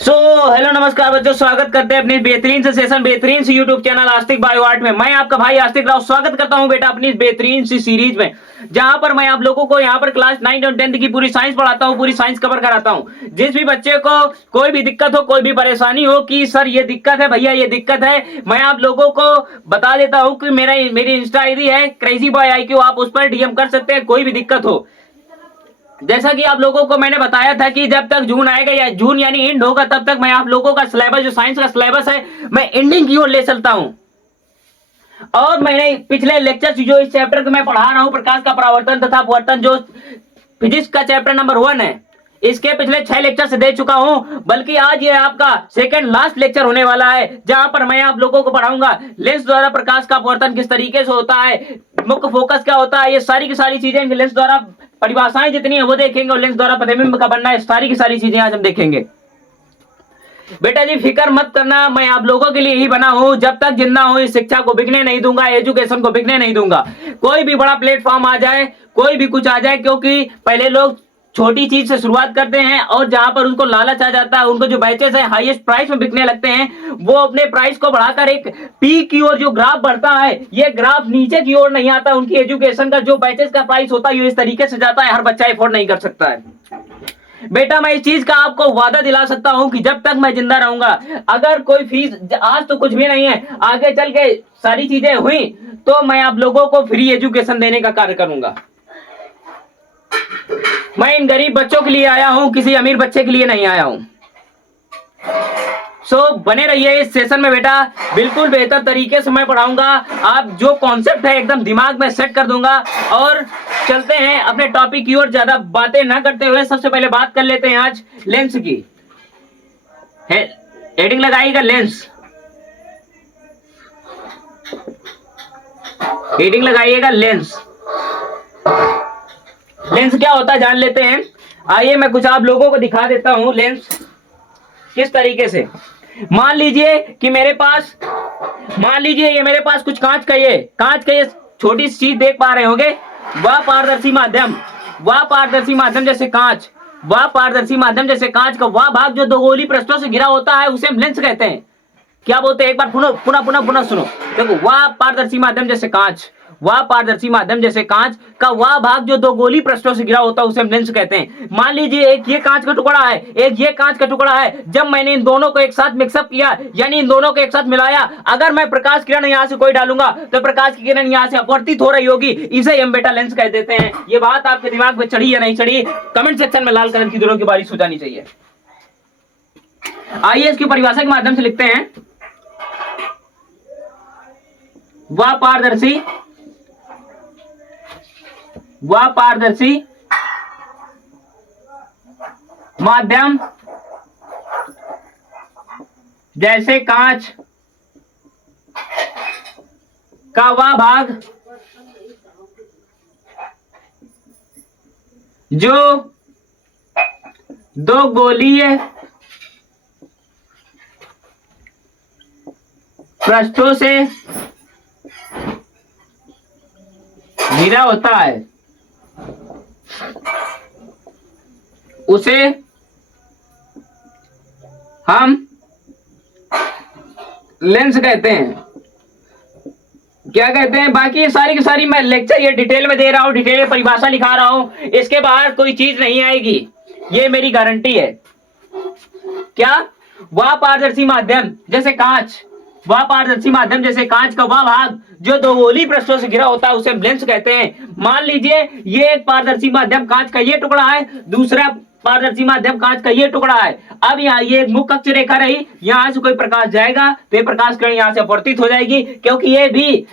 Hello नमस्कार बच्चों, स्वागत करते हैं अपनी बेहतरीन से सेशन, बेहतरीन से यूट्यूब चैनल आस्तिक बायो आर्ट में। मैं आपका भाई आस्तिक राव स्वागत करता हूं बेटा अपनी इस बेहतरीन सी सीरीज में, जहां पर मैं आप लोगों को यहां पर क्लास 9 और 10 की पूरी साइंस पढ़ाता हूं, पूरी साइंस कवर कराता हूं। जिस भी बच्चे को कोई भी दिक्कत हो, कोई भी परेशानी हो कि सर ये दिक्कत है, भैया ये दिक्कत है, मैं आप लोगों को बता देता हूं कि मेरी इंस्टा आईडी है क्रेजी बॉय IQ, आप उस पर डीएम कर सकते हैं कोई भी दिक्कत हो। जैसा कि आप लोगों को मैंने बताया था कि जब तक जून आएगा या जून यानी एंड होगा, तब तक मैं आप लोगों का सिलेबस, जो साइंस का सिलेबस है, मैं एंडिंग की ओर ले चलता हूं। और मैंने पिछले लेक्चर जो इस चैप्टर को मैं पढ़ा रहा हूं, प्रकाश का परावर्तन तथा अपवर्तन, जो फिजिक्स का चैप्टर नंबर 1 है, इसके पिछले 6 लेक्चर से दे चुका हूं। बल्कि आज ये आपका सेकंड लास्ट लेक्चर होने वाला है, जहां पर मैं आप लोगों को पढ़ाऊंगा लेंस द्वारा प्रकाश का अपवर्तन किस तरीके से होता है, मुख्य फोकस क्या होता है, ये सारी की सारी चीजें लेंस द्वारा, परिभाषाएं जितनी है वो देखेंगे, और लेंस द्वारा प्रतिबिंब का बनना है, सारी की सारी चीजें आज हम देखेंगे। बेटा जी फिक्र मत करना, मैं आप लोगों के लिए ही बना हूं। जब तक जिंदा हूं इस शिक्षा को बिकने नहीं दूंगा, एजुकेशन को बिकने नहीं दूंगा। कोई भी बड़ा प्लेटफॉर्म आ जाए, कोई भी कुछ आ जाए, क्योंकि पहले लोग छोटी चीज से शुरुआत करते हैं, और जहां पर उनको लालच आ जाता है, उनको जो बैचेस है हाईएस्ट प्राइस में बिकने लगते हैं, वो अपने प्राइस को बढ़ाकर एक पीक की ओर जो ग्राफ बढ़ता है, ये ग्राफ नीचे की ओर नहीं आता। उनकी एजुकेशन का जो बैचेस का प्राइस होता है, इस तरीके से जाता है, हर बच्चा अफोर्ड नहीं कर सकता है। बेटा मैं इस चीज का आपको वादा दिला सकता हूं कि जब तक मैं जिंदा रहूंगा, अगर कोई फीस, आज तो कुछ भी नहीं है, आगे चल के सारी चीजें हुई तो मैं आप लोगों को फ्री एजुकेशन देने का कार्य करूंगा। मैं इन गरीब बच्चों के लिए आया हूं, किसी अमीर बच्चे के लिए नहीं आया हूं। बने रहिए इस सेशन में बेटा, बिल्कुल बेहतर तरीके से मैं पढ़ाऊंगा। आप जो कॉन्सेप्ट है एकदम दिमाग में सेट कर दूंगा। और चलते हैं अपने टॉपिक की ओर, ज्यादा बातें ना करते हुए सबसे पहले बात कर लेते हैं आज लेंस की। हेडिंग लगाइएगा लेंस, हेडिंग लगाइएगा लेंस। लेंस क्या होता है जान लेते हैं। आइए मैं कुछ आप लोगों को दिखा देता हूं लेंस किस तरीके से। मान लीजिए कि ये मेरे पास कुछ कांच का ये छोटी सी चीज देख पा रहे होंगे। वह पारदर्शी माध्यम जैसे कांच का वह भाग जो दो गोली पृष्ठों से घिरा होता है, उसे हम लेंस कहते हैं। क्या बोलते हैं, एक बार पुनः सुनो। देखो, वह पारदर्शी माध्यम जैसे कांच का वह भाग जो दो गोली पृष्ठों से घिरा होता है, उसे हम लेंस कहते हैं। मान लीजिए एक ये कांच का टुकड़ा है, एक ये कांच का टुकड़ा है। जब मैंने इन दोनों को एक साथ मिक्सअप किया, यानी इन दोनों को एक साथ मिलाया, अगर मैं प्रकाश किरण यहां से कोई डालूंगा तो प्रकाश की किरण यहां से अपवर्तित हो रही होगी, इसे हम बेटा लेंस कह देते हैं। ये बात आपके दिमाग में चढ़ी या नहीं चढ़ी, कमेंट सेक्शन में लाल कलर की दोनों की बारिश हो जानी चाहिए। आइए इसकी परिभाषा के माध्यम से लिखते हैं। वह पारदर्शी माध्यम जैसे कांच का वह भाग जो दो गोलीय पृष्ठों से घिरा होता है, उसे हम लेंस कहते हैं। क्या कहते हैं, बाकी सारी की सारी मैं लेक्चर ये डिटेल में दे रहा हूं, डिटेल में परिभाषा लिखा रहा हूं, इसके बाहर कोई चीज नहीं आएगी, ये मेरी गारंटी है। क्या, वह पारदर्शी माध्यम जैसे कांच का वह भाग जो दो गोली पृष्ठों से घिरा होता है, उसे हम लेंस कहते हैं। मान लीजिए ये एक पारदर्शी माध्यम कांच का ये टुकड़ा है, दूसरा पारदर्शी माध्यम कांच का ये टुकड़ा है। अब यहाँ ये मुख्य अक्ष रेखा रही, यहां से कोई प्रकाश जाएगा तो ये प्रकाश किरण यहां से अपवर्तित हो जाएगी, क्योंकि ये भी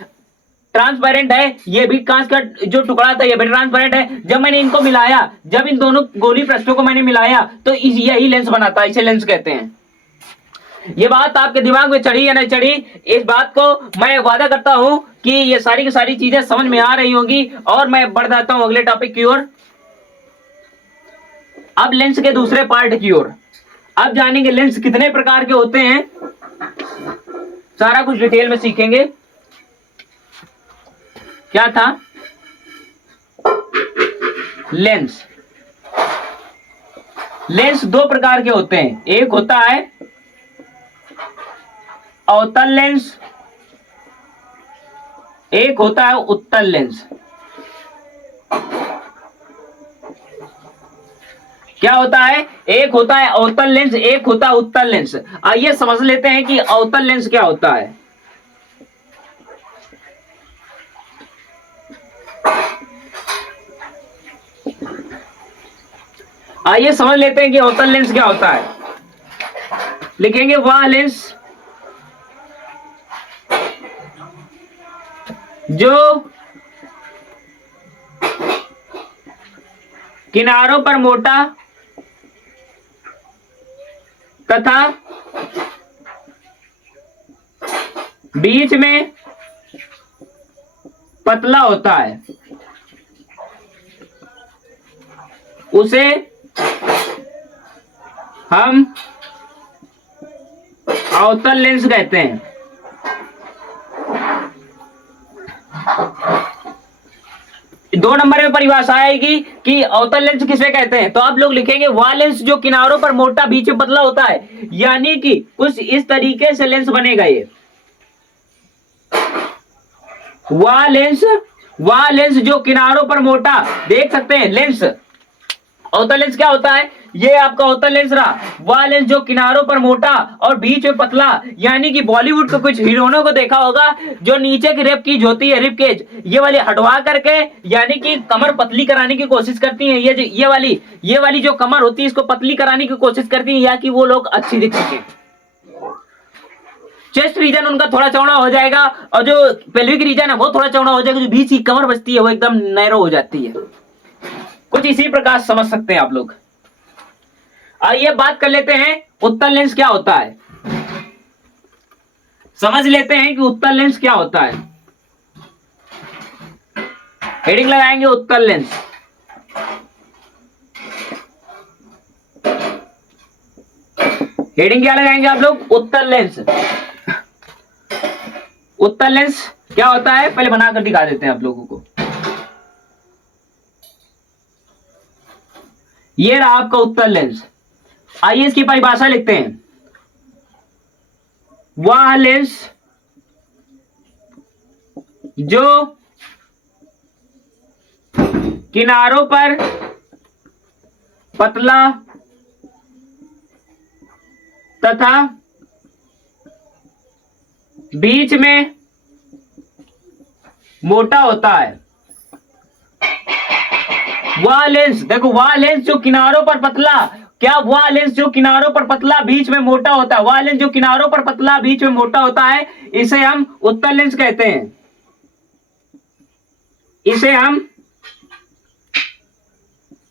ट्रांसपेरेंट है, ये भी कांच का जो टुकड़ा था ये भी ट्रांसपेरेंट है। जब मैंने इनको मिलाया, जब इन दोनों गोली पृष्ठों को मैंने मिलाया तो यही लेंस बनाता है, इसे लेंस कहते हैं। ये बात आपके दिमाग में चढ़ी या नहीं चढ़ी, इस बात को मैं वादा करता हूं कि ये सारी की सारी चीजें समझ में आ रही होंगी। और मैं बढ़ जाता हूं अगले टॉपिक की ओर, अब लेंस के दूसरे पार्ट की ओर। अब जानेंगे लेंस कितने प्रकार के होते हैं, सारा कुछ डिटेल में सीखेंगे। क्या था लेंस, लेंस दो प्रकार के होते हैं, एक होता है अवतल लेंस, एक होता है उत्तल लेंस। क्या होता है? एक होता है अवतल लेंस, एक होता है उत्तल लेंस। आइए समझ लेते हैं कि अवतल लेंस क्या होता है। आइए समझ लेते हैं कि अवतल लेंस क्या होता है। लिखेंगे वह लेंस जो किनारों पर मोटा तथा बीच में पतला होता है, उसे हम अवतल लेंस कहते हैं। दो नंबर में परिभाषा आएगी कि अवतल लेंस किसे कहते हैं, तो आप लोग लिखेंगे वह लेंस जो किनारों पर मोटा बीच में पतला होता है, यानी कि कुछ इस तरीके से लेंस बनेगा। ये वह लेंस जो किनारों पर मोटा, देख सकते हैं लेंस, अवतल लेंस क्या होता है, ये आपका अवतल लेंस रहा। वह लेंस जो किनारों पर मोटा और बीच में पतला, यानी कि बॉलीवुड के कुछ हीरोइनों को देखा होगा जो नीचे की रिब केज होती है, रिब केज ये वाली हटवा करके, यानी कि कमर पतली कराने की कोशिश करती हैं। ये वाली जो कमर होती है इसको पतली कराने की कोशिश करती है, या कि वो लोग अच्छी दिख सके। चेस्ट रीजन उनका थोड़ा चौड़ा हो जाएगा और जो पेल्विक रीजन है वो थोड़ा चौड़ा हो जाएगा, जो बीच की कमर बचती है वो एकदम नैरो हो जाती है। कुछ इसी प्रकार समझ सकते हैं आप लोग। आइए बात कर लेते हैं उत्तल लेंस क्या होता है। समझ लेते हैं कि उत्तल लेंस क्या होता है। हेडिंग लगाएंगे उत्तल लेंस। हेडिंग क्या लगाएंगे आप लोग? उत्तल लेंस। उत्तल लेंस क्या होता है पहले बनाकर दिखा देते हैं आप लोगों को। ये रहा आपका उत्तल लेंस। आइए इसकी परिभाषा लिखते हैं। वह लेंस जो किनारों पर पतला तथा बीच में मोटा होता है। वह लेंस, देखो वह लेंस जो किनारों पर पतला, क्या वह लेंस जो किनारों पर पतला बीच में मोटा होता है, वह लेंस जो किनारों पर पतला बीच में मोटा होता है, इसे हम उत्तल लेंस कहते हैं। इसे हम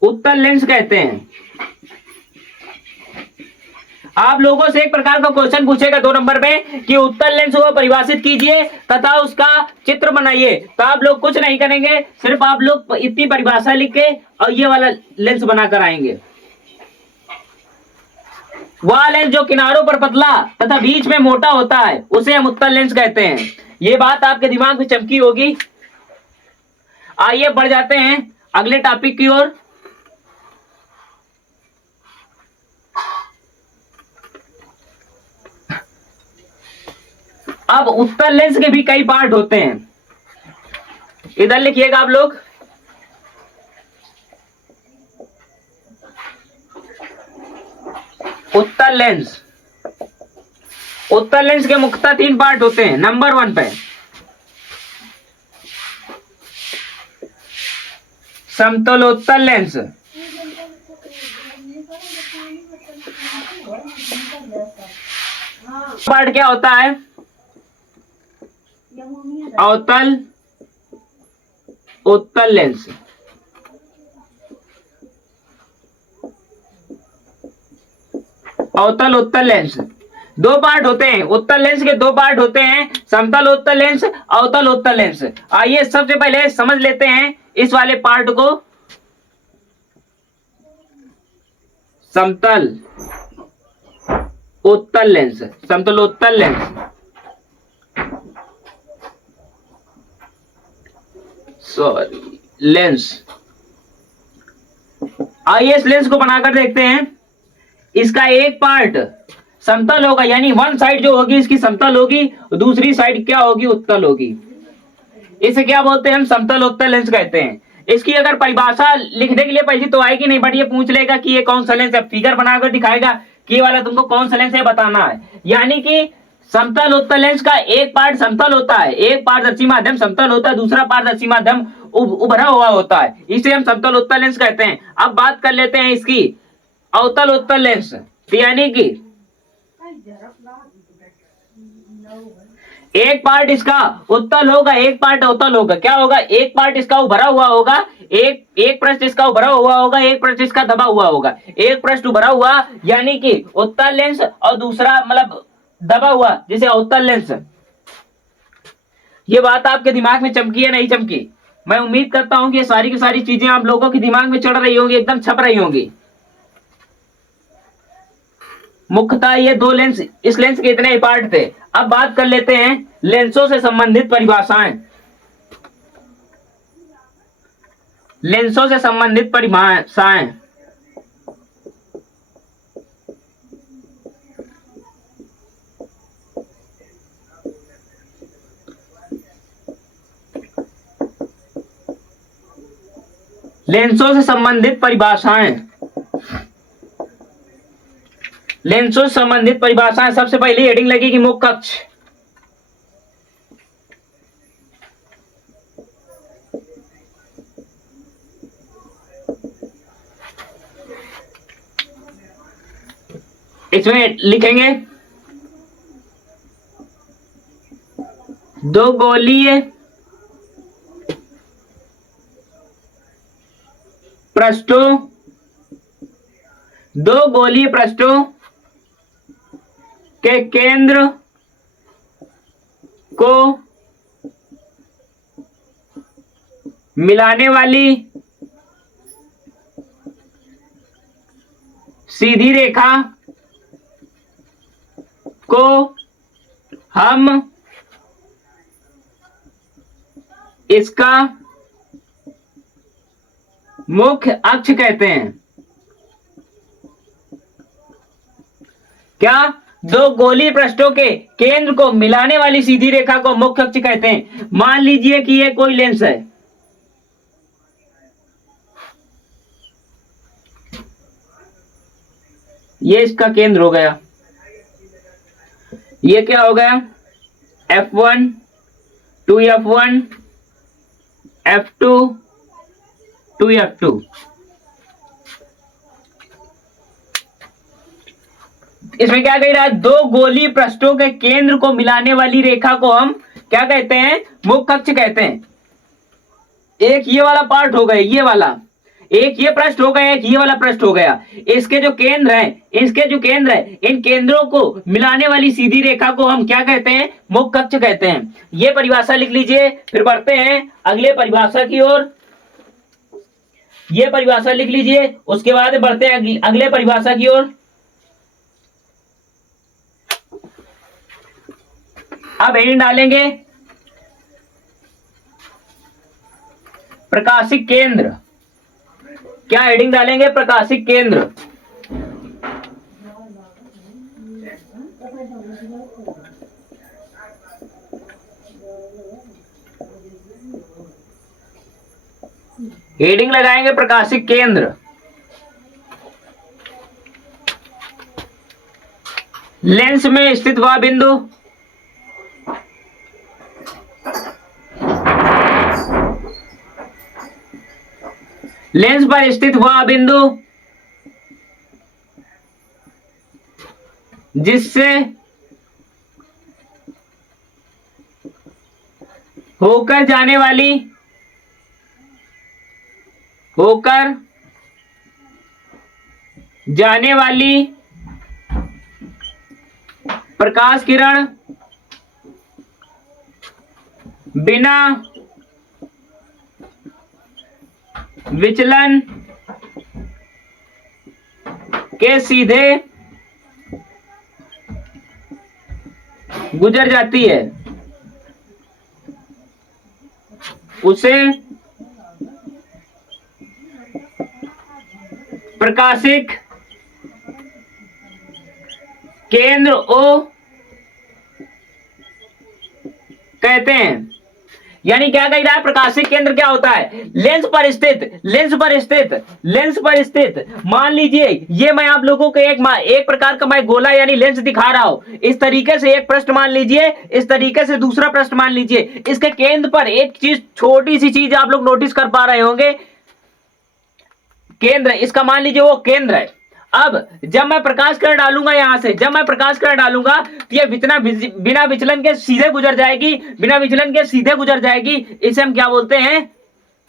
उत्तल लेंस कहते हैं। आप लोगों से एक प्रकार का क्वेश्चन पूछेगा 2 नंबर में कि उत्तल लेंस को परिभाषित कीजिए तथा उसका चित्र बनाइए, तो आप लोग कुछ नहीं करेंगे, सिर्फ आप लोग इतनी परिभाषा लिख के और ये वाला लेंस बनाकर आएंगे। वह लेंस जो किनारों पर पतला तथा बीच में मोटा होता है उसे हम उत्तल लेंस कहते हैं। ये बात आपके दिमाग में चमकी होगी। आइए बढ़ जाते हैं अगले टॉपिक की ओर। अब उत्तल लेंस के भी कई पार्ट होते हैं, इधर लिखिएगा आप लोग। उत्तल लेंस, उत्तल लेंस के मुख्यतः 3 पार्ट होते हैं। नंबर 1 पे समतलोत्तल लेंस। पार्ट क्या होता है? अवतल उत्तल लेंस। अवतल उत्तल लेंस 2 पार्ट होते हैं। उत्तल लेंस के 2 पार्ट होते हैं, समतल उत्तल लेंस, अवतल उत्तल लेंस। आइए सबसे पहले समझ लेते हैं इस वाले पार्ट को। समतल उत्तल लेंस, समतल उत्तल लेंस। Sorry, lens. आइए इस लेंस को बनाकर देखते हैं। इसका एक पार्ट समतल होगा, यानी वन साइड जो होगी इसकी समतल होगी, दूसरी साइड क्या होगी, उत्तल होगी। इसे क्या बोलते हैं हम, समतल उत्तल लेंस कहते हैं। इसकी अगर परिभाषा लिखने के लिए पैसे तो आएगी नहीं, बट ये पूछ लेगा कि ये कौन सा लेंस है, फिगर बनाकर दिखाएगा कि ये वाला तुमको कौन सा लेंस है बताना है। यानी कि समतल उत्तल लेंस का एक पार्ट समतल होता है, एक पारदर्शी माध्यम समतल होता है, दूसरा पारदर्शी माध्यम उभरा हुआ होता है, इसे हम समतल उत्तल लेंस कहते हैं। अब बात कर लेते हैं इसकी अवतल उत्तल लेंस, यानी कि एक पार्ट इसका उत्तल होगा, एक पार्ट अवतल होगा। क्या होगा, एक पार्ट इसका उभरा हुआ होगा, एक पृष्ठ इसका उभरा हुआ होगा, एक पृष्ठ इसका दबा हुआ होगा। एक पृष्ठ उभरा हुआ यानी कि उत्तल लेंस, और दूसरा मतलब दबा हुआ जिसे अवतल लेंस। ये बात आपके दिमाग में चमकी है नहीं चमकी? मैं उम्मीद करता हूं कि ये सारी की सारी चीजें आप लोगों के दिमाग में चढ़ रही होंगी, एकदम छप रही होंगी। मुख्यतः ये दो लेंस, इस लेंस के इतने ही पार्ट थे। अब बात कर लेते हैं लेंसों से संबंधित परिभाषाएं। लेंसों से संबंधित परिभाषाएं, लेंसों से संबंधित परिभाषाएं, लेंसों से संबंधित परिभाषाएं। सबसे पहले हेडिंग लगेगी मुख्य अक्ष। इसमें लिखेंगे दो गोलीय पृष्ठों, दो गोलीय पृष्ठों के केंद्र को मिलाने वाली सीधी रेखा को हम इसका मुख्य अक्ष कहते हैं। क्या, दो गोलीय पृष्ठों के केंद्र को मिलाने वाली सीधी रेखा को मुख्य अक्ष कहते हैं। मान लीजिए कि ये कोई लेंस है, ये इसका केंद्र हो गया, ये क्या हो गया, F1 2F1 F2 2F2। इसमें क्या कह रहा है, दो गोलीय पृष्ठों के केंद्र को मिलाने वाली रेखा को हम क्या कहते हैं, मुख्य अक्ष कहते हैं। एक ये वाला पार्ट हो गया, ये वाला, एक ये पृष्ठ हो गया, एक ये वाला पृष्ठ हो गया। इसके जो केंद्र है, इसके जो केंद्र है, इन केंद्रों को मिलाने वाली सीधी रेखा को हम क्या कहते हैं, मुख्य अक्ष कहते हैं। ये परिभाषा लिख लीजिए। फिर बढ़ते हैं अगले परिभाषा की ओर। ये परिभाषा लिख लीजिए, उसके बाद बढ़ते हैं अगले परिभाषा की ओर। अब हेडिंग डालेंगे प्रकाशिक केंद्र। क्या हेडिंग डालेंगे, प्रकाशिक केंद्र। हेडिंग लगाएंगे प्रकाशिक केंद्र। लेंस में स्थित वह बिंदु लेंस पर स्थित वह बिंदु जिससे होकर जाने वाली प्रकाश किरण बिना विचलन के सीधे गुजर जाती है, उसे प्रकाशिक केंद्र O कहते हैं। यानी क्या कह रहा है, प्रकाशिक केंद्र क्या होता है, लेंस पर स्थित, लेंस पर स्थित। मान लीजिए ये मैं आप लोगों को एक प्रकार का मैं गोला यानी लेंस दिखा रहा हूं। इस तरीके से एक पृष्ठ मान लीजिए, इस तरीके से दूसरा पृष्ठ मान लीजिए। इसके केंद्र पर एक चीज, छोटी सी चीज आप लोग नोटिस कर पा रहे होंगे, केंद्र, इसका मान लीजिए वो केंद्र है। अब जब मैं प्रकाश किरण डालूंगा यहां से, जब मैं प्रकाश किरण डालूंगा तो ये बिना विचलन के सीधे गुजर जाएगी, बिना विचलन के सीधे गुजर जाएगी। इसे हम क्या बोलते हैं,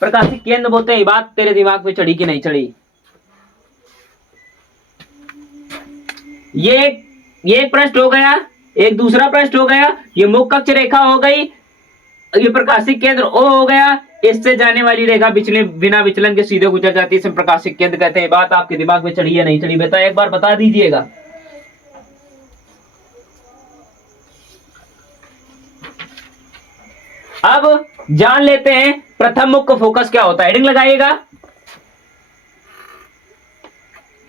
प्रकाशिक केंद्र बोलते हैं। ये बात तेरे दिमाग पे चढ़ी कि नहीं चढ़ी? ये एक पृष्ठ हो गया, एक दूसरा पृष्ठ हो गया, ये मुख्य अक्ष रेखा हो गई, ये प्रकाशिक केंद्र O हो गया। इससे जाने वाली रेखा बिना विचलन के सीधे गुजर जाती है, इसे प्रकाशिक केंद्र कहते हैं। बात आपके दिमाग में चढ़ी या नहीं चढ़ी बेटा, एक बार बता दीजिएगा। अब जान लेते हैं प्रथम मुख्य फोकस क्या होता है। हेडिंग लगाइएगा,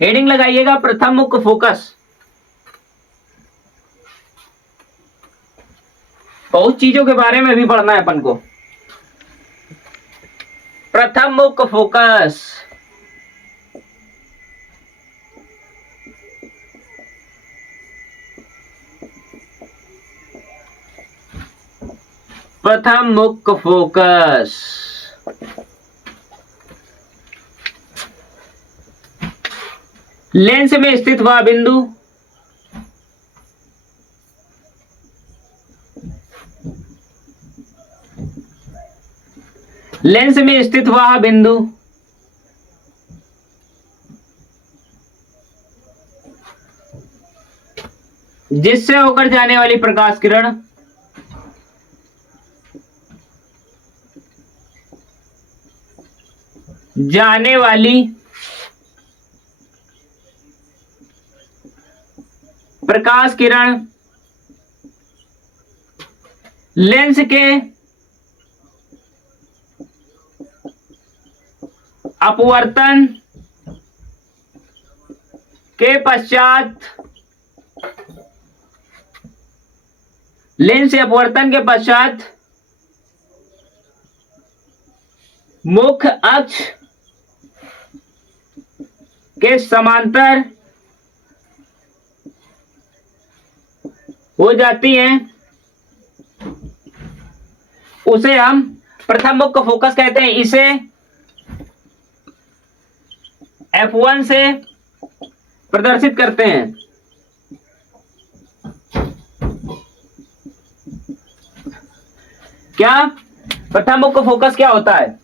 हेडिंग लगाइएगा, प्रथम मुख्य फोकस। बहुत चीजों के बारे में भी पढ़ना है अपन को। प्रथम मुख्य फोकस, प्रथम मुख्य फोकस। लेंस में स्थित वह बिंदु, लेंस में स्थित वह बिंदु जिससे होकर जाने वाली प्रकाश किरण जाने वाली प्रकाश किरण लेंस के अपवर्तन के पश्चात, लेंस से अपवर्तन के पश्चात मुख्य अक्ष के समांतर हो जाती हैं, उसे हम प्रथम मुख्य फोकस कहते हैं। इसे F1 से प्रदर्शित करते हैं। क्या प्रथम मुख्य फोकस क्या होता है?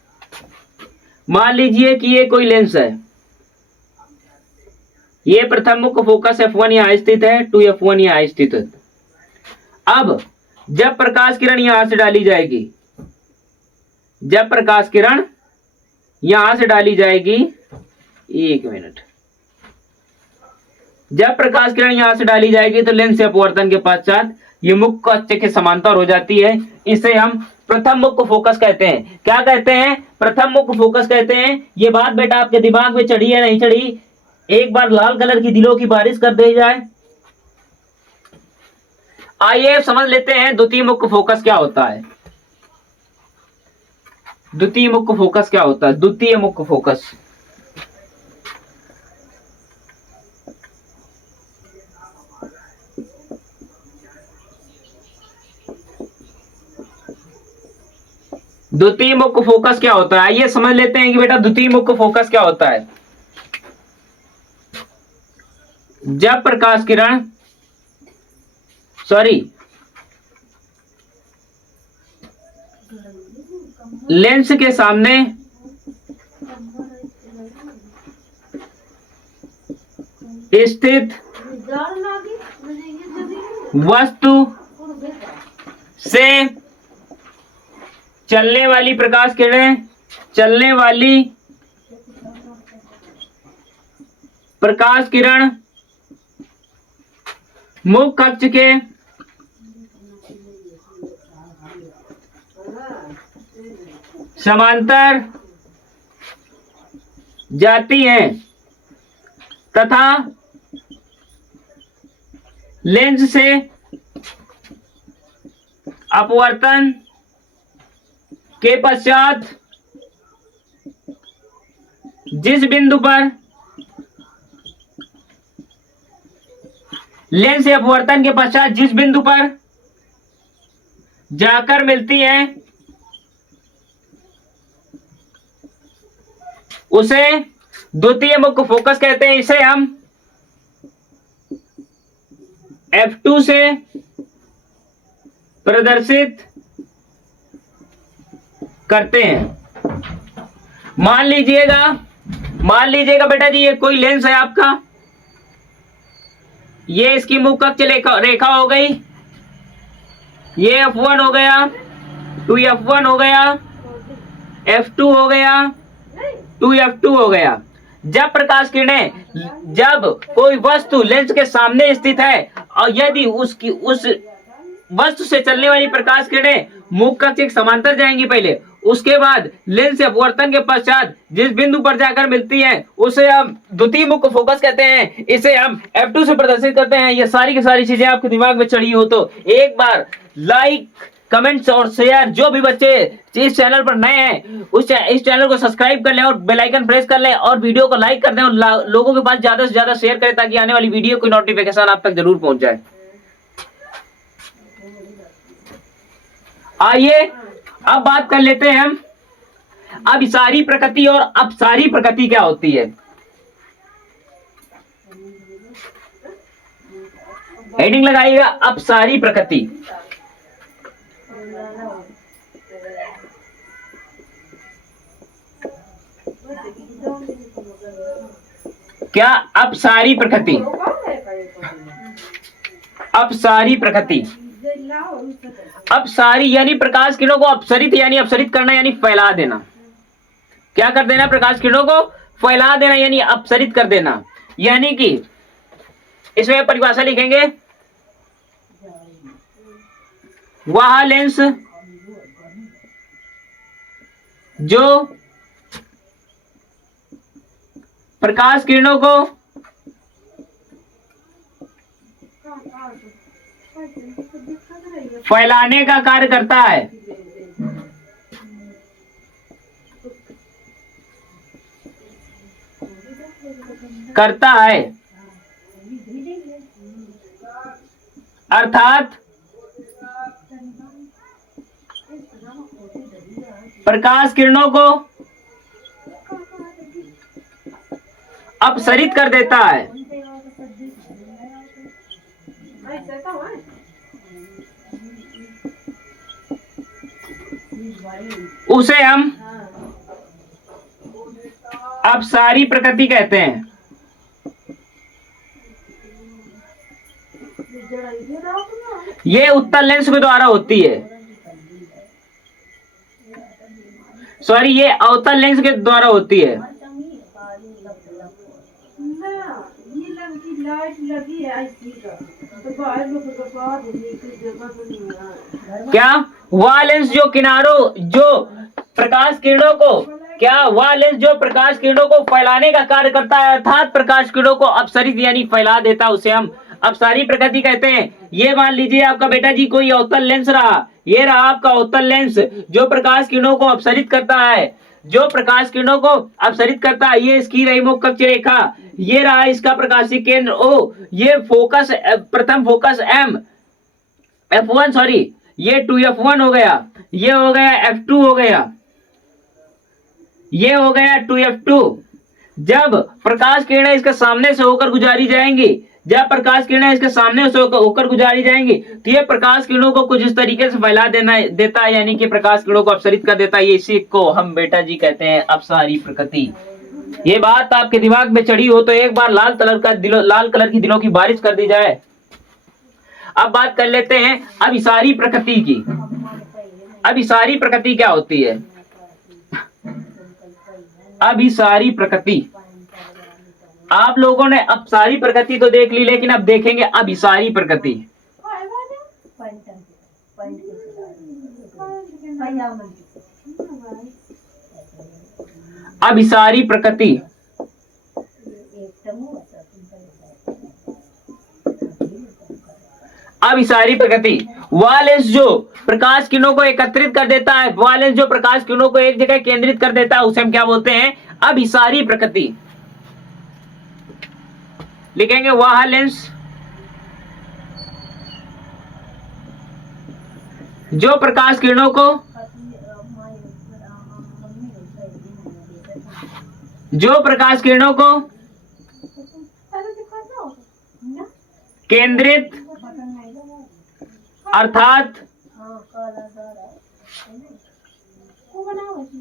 मान लीजिए कि ये कोई लेंस है, ये प्रथम मुख्य फोकस F1 यहां स्थित है, 2F1 यहां स्थित है। अब जब प्रकाश किरण यहां से डाली जाएगी, जब प्रकाश किरण यहां से डाली जाएगी, एक मिनट, जब प्रकाश किरण यहां से डाली जाएगी तो लेंस से अपवर्तन के पश्चात ये मुख्य अक्ष के समांतर हो जाती है। इसे हम प्रथम मुख्य फोकस कहते हैं। क्या कहते हैं? प्रथम मुख्य फोकस कहते हैं। ये बात बेटा आपके दिमाग में चढ़ी है नहीं चढ़ी? एक बार लाल कलर की दिलों की बारिश कर दी जाए। आइए समझ लेते हैं द्वितीय मुख्य फोकस क्या होता है। द्वितीय मुख्य फोकस क्या होता है? द्वितीय मुख्य फोकस, द्वितीय मुख्य फोकस क्या होता है? आइए समझ लेते हैं कि बेटा द्वितीय मुख्य फोकस क्या होता है। जब प्रकाश किरण, सॉरी, लेंस के सामने स्थित वस्तु से चलने वाली प्रकाश किरणें, चलने वाली प्रकाश किरण मुख्य अक्ष के समांतर जाती हैं तथा लेंस से अपवर्तन के पश्चात जिस बिंदु पर लेंस से अपवर्तन के पश्चात जिस बिंदु पर जाकर मिलती है उसे द्वितीय मुख्य फोकस कहते हैं। इसे हम F2 से प्रदर्शित करते हैं। मान लीजिएगा बेटा जी, ये कोई लेंस है आपका, ये इसकी मुख्य अक्ष रेखा हो गई, ये F1 हो गया, 2F1 हो गया, F2 हो गया, 2F2 हो गया। जब प्रकाश किरणें, जब कोई वस्तु लेंस के सामने स्थित है और यदि उस वस्तु से चलने वाली प्रकाश किरणें मुख्य अक्ष के समांतर जाएंगी पहले, उसके बाद लेंस से अपवर्तन के पश्चात जिस बिंदु पर जाकर मिलती है उसे हम द्वितीय मुख्य फोकस कहते हैं। इसे हम F2 से प्रदर्शित करते हैं। ये सारी की सारी चीजें आपके दिमाग में चढ़ी हो तो एक बार लाइक, कमेंट्स और शेयर, जो भी बच्चे इस चैनल पर नए हैं इस चैनल को सब्सक्राइब कर लें और बेल आइकन प्रेस कर लें और वीडियो को लाइक कर दें और लोगों के पास ज्यादा से ज्यादा शेयर करें ताकि आने वाली वीडियो की नोटिफिकेशन आप तक जरूर पहुंच जाए। आइए अब बात कर लेते हैं हम अभिसारी प्रकृति और अपसारी प्रकृति क्या होती है। हेडिंग लगाइएगा अपसारी प्रकृति। क्या अपसारी प्रकृति? अपसारी प्रकृति, अपसारी यानी प्रकाश किरणों को अपसरित यानी अपसरित करना यानी फैला देना। क्या कर देना? प्रकाश किरणों को फैला देना यानी अपसरित कर देना। यानी कि इसमें परिभाषा लिखेंगे, वह लेंस जो प्रकाश किरणों को फैलाने का कार्य करता है, अर्थात प्रकाश किरणों को अपसरित कर देता है। उसे हम अपसारी प्रकृति कहते हैं। यह उत्तल लेंस के द्वारा होती है, सॉरी ये अवतल लेंस के द्वारा होती है। क्या वह लेंस जो प्रकाश किरणों को प्रकाश किरणों को फैलाने का कार्य करता है अर्थात प्रकाश किरणों को अपसरित यानी फैला देता, उसे हम अपसारी प्रकृति कहते हैं। ये मान लीजिए आपका बेटा जी कोई अवतल लेंस रहा, ये रहा आपका अवतल लेंस जो प्रकाश किरणों को अपसरित करता है, ये इसकी रही मुख्य अक्ष रेखा, ये रहा इसका प्रकाशीय केंद्र O, ये फोकस प्रथम फोकस M F1 सॉरी ये 2F1 हो गया, ये हो गया F2 हो गया, ये हो गया 2F2। जब प्रकाश किरणें इसके सामने से होकर गुजारी जाएंगी, तो ये प्रकाश किरणों को कुछ इस तरीके से फैला देता है यानी कि प्रकाश किरणों को अपसरित कर देता है। इसी को हम बेटा जी कहते हैं अपसारी प्रकृति। ये बात आपके दिमाग में चढ़ी हो तो एक बार लाल कलर की दिलों की बारिश कर दी जाए। अब बात कर लेते हैं अभिसारी प्रकृति की। अभिसारी प्रकृति क्या होती है? अभिसारी प्रकृति, आप लोगों ने अपसारी प्रकृति तो देख ली, लेकिन अब देखेंगे अभिसारी प्रकृति। अभिसारी प्रकृति अभिसारी प्रकृति। वह लेंस जो प्रकाश किरणों को एकत्रित कर देता है, वह लेंस जो प्रकाश किरणों को एक जगह केंद्रित कर देता है, उसे हम क्या बोलते हैं? अभिसारी प्रकृति। लिखेंगे वह लेंस जो प्रकाश किरणों को केंद्रित अर्थात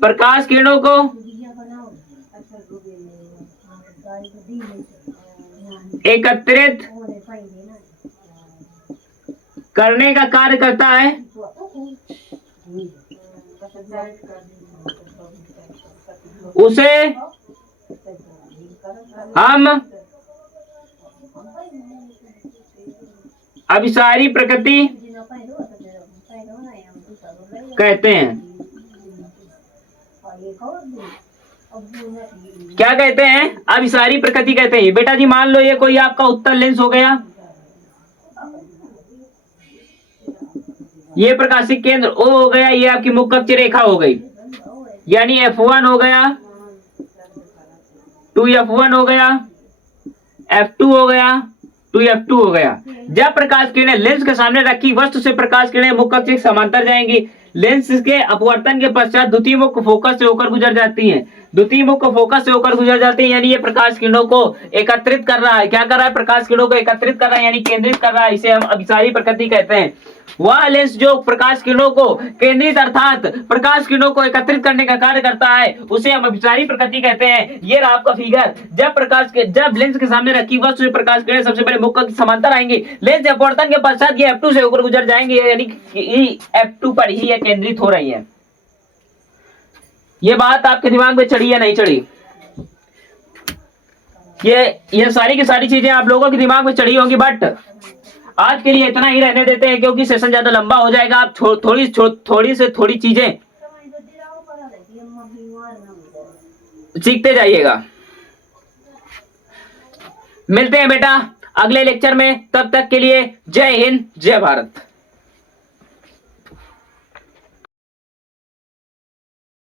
प्रकाश किरणों को एकत्रित करने का कार्य करता है, उसे हम अभिसारी प्रकृति कहते हैं। क्या कहते हैं? अभिसारी प्रकृति कहते हैं। बेटा जी मान लो ये कोई आपका उत्तल लेंस हो गया, ये प्रकाशिक केंद्र O हो गया, ये आपकी मुख्य अक्ष रेखा हो गई, यानी F1 हो गया, 2F1 हो गया, F2 हो गया, 2F2 हो गया। जब प्रकाश किरणें लेंस के सामने रखी वस्तु से प्रकाश किरणें मुख्य अक्ष के समांतर जाएंगी, लेंस के अपवर्तन के पश्चात द्वितीय मुख्य फोकस से होकर गुजर जाती हैं, द्वितीय मुख्य फोकस से होकर गुजर जाती है, यानी ये प्रकाश किरणों को एकत्रित कर रहा है। क्या कर रहा है? प्रकाश किरणों को एकत्रित कर रहा है, यानी केंद्रित कर रहा है। इसे हम अभिसारी प्रकृति कहते हैं। वह लेंस जो प्रकाश किरणों को केंद्रित अर्थात प्रकाश किरणों को एकत्रित करने का कार्य करता है, उसे हम अभिसारी प्रकृति कहते हैं। ये रहा आपका फिगर। जब लेंस के सामने रखी वस्तु से प्रकाश किरणें सबसे पहले मुख्य समांतर आएंगी, लेंस अपवर्तन के पश्चात ये F2 से होकर गुजर जाएंगे, यानी कि F2 पर ही ये केंद्रित हो रही है। ये बात आपके दिमाग में चढ़ी या नहीं चढ़ी? ये सारी की सारी चीजें आप लोगों के दिमाग में चढ़ी होंगी, बट आज के लिए इतना ही रहने देते हैं क्योंकि सेशन ज्यादा लंबा हो जाएगा। आप थोड़ी चीजें सीखते जाइएगा। मिलते हैं बेटा अगले लेक्चर में, तब तक के लिए जय हिंद, जय भारत।